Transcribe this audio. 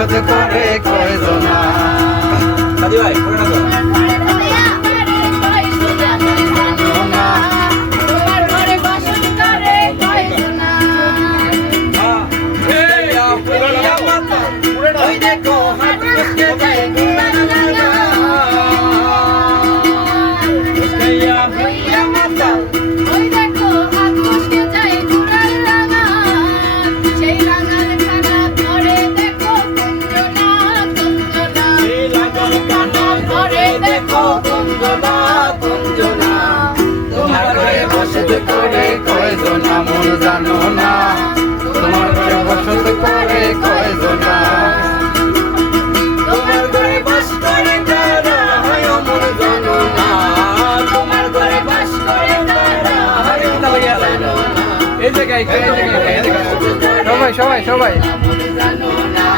বসত করে কয়জনা। দাদি ভাই পড়ে না তো। করে কয়জনা মন জানো না, তোমার ঘরে বসত করে কয়জনা। তোমার ঘরে বাস করে তারা হয় মন জানো না, তোমার ঘরে বাস করে তারা হয় মন জানো না। এই জায়গায় সবাই সবাই সবাই মন জানো না,